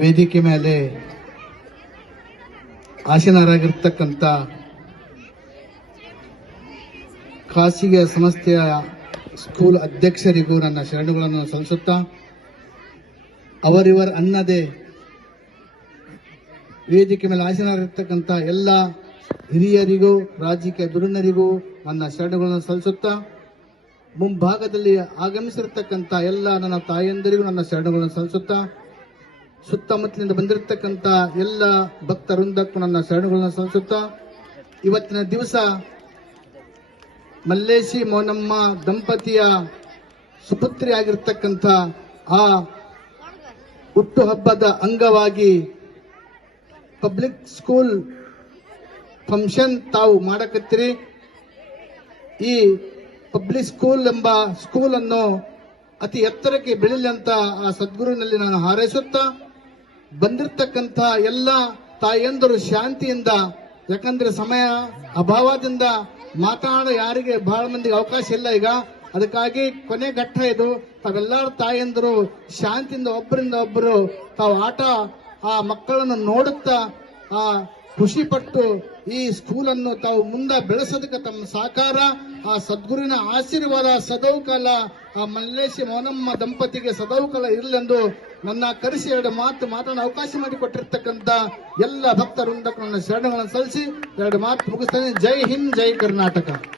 ವೇದಿಕೆ ಮೇಲೆ ಆಸೀನರಾಗಿರ್ತಕ್ಕಂಥ ಖಾಸಗಿ ಸಂಸ್ಥೆಯ ಸ್ಕೂಲ್ ಅಧ್ಯಕ್ಷರಿಗೂ ನನ್ನ ಶರಣುಗಳನ್ನು ಸಲ್ಲಿಸುತ್ತಾ, ಅವರಿವರ್ ಅನ್ನದೇ ವೇದಿಕೆ ಮೇಲೆ ಆಸೀನರಾಗಿರ್ತಕ್ಕಂಥ ಎಲ್ಲ ಹಿರಿಯರಿಗೂ, ರಾಜಕೀಯ ದುರುಣರಿಗೂ ನನ್ನ ಶರಣುಗಳನ್ನು ಸಲ್ಲಿಸುತ್ತಾ, ಮುಂಭಾಗದಲ್ಲಿ ಆಗಮಿಸಿರ್ತಕ್ಕಂಥ ಎಲ್ಲ ನನ್ನ ತಾಯಂದಿರಿಗೂ ನನ್ನ ಶರಣುಗಳನ್ನು ಸಲ್ಲಿಸುತ್ತಾ ಸುತ್ತಮುತ್ತಲಿಂದ ಬಂದಿರತಕ್ಕಂಥ ಎಲ್ಲ ಭಕ್ತ ವೃಂದಕ್ಕೂ ನನ್ನ ಶರಣುಗಳನ್ನ ಸಲ್ಲಿಸುತ್ತಾ, ಇವತ್ತಿನ ದಿವಸ ಮಲ್ಲೇಶಿ ಮೋನಮ್ಮ ದಂಪತಿಯ ಸುಪುತ್ರಿಯಾಗಿರ್ತಕ್ಕಂಥ ಆ ಹುಟ್ಟುಹಬ್ಬದ ಅಂಗವಾಗಿ ಪಬ್ಲಿಕ್ ಸ್ಕೂಲ್ ಫಂಕ್ಷನ್ ತಾವು ಮಾಡಕತ್ತೀರಿ. ಈ ಪಬ್ಲಿಕ್ ಸ್ಕೂಲ್ ಎಂಬ ಸ್ಕೂಲ್ ಅನ್ನು ಅತಿ ಎತ್ತರಕ್ಕೆ ಬೆಳಿಲಿ ಅಂತ ಆ ಸದ್ಗುರುವಿನಲ್ಲಿ ನಾನು ಹಾರೈಸುತ್ತಾ ಬಂದಿರತಕ್ಕಂಥ ಎಲ್ಲ ತಾಯಂದರು ಶಾಂತಿಯಿಂದ, ಯಾಕಂದ್ರೆ ಸಮಯ ಅಭಾವದಿಂದ ಮಾತನಾಡ ಯಾರಿಗೆ ಬಹಳ ಮಂದಿಗೆ ಅವಕಾಶ ಇಲ್ಲ ಈಗ. ಅದಕ್ಕಾಗಿ ಕೊನೆ ಘಟ್ಟ ಇದು. ತಾವೆಲ್ಲರ ತಾಯಂದರು ಶಾಂತಿಯಿಂದ ಒಬ್ಬರಿಂದ ಒಬ್ಬರು ತಾವು ಆಟ ಆ ಮಕ್ಕಳನ್ನು ನೋಡುತ್ತಾ ಆ ಖುಷಿ ಪಟ್ಟು ಈ ಸ್ಕೂಲನ್ನು ತಾವು ಮುಂದೆ ಬೆಳೆಸೋದಕ್ಕೆ ತಮ್ಮ ಸಹಕಾರ, ಆ ಸದ್ಗುರುವಿನ ಆಶೀರ್ವಾದ ಸದೌಕಾಲ, ಆ ಮಲ್ಲೇಶಿ ಮೌನಮ್ಮ ದಂಪತಿಗೆ ಸದೌಕಾಲ ಇರಲೆಂದು ನನ್ನ ಕರೆಸಿ ಎರಡು ಮಾತು ಮಾತನಾಡ ಅವಕಾಶ ಮಾಡಿಕೊಟ್ಟಿರ್ತಕ್ಕಂಥ ಎಲ್ಲ ಭಕ್ತ ವೃಂದಕ್ಕೂ ನನ್ನ ಶರಣಗಳನ್ನು ಸಲ್ಲಿಸಿ ಎರಡು ಮಾತು ಮುಗಿಸ್ತೇನೆ. ಜೈ ಹಿಂದ್, ಜೈ ಕರ್ನಾಟಕ.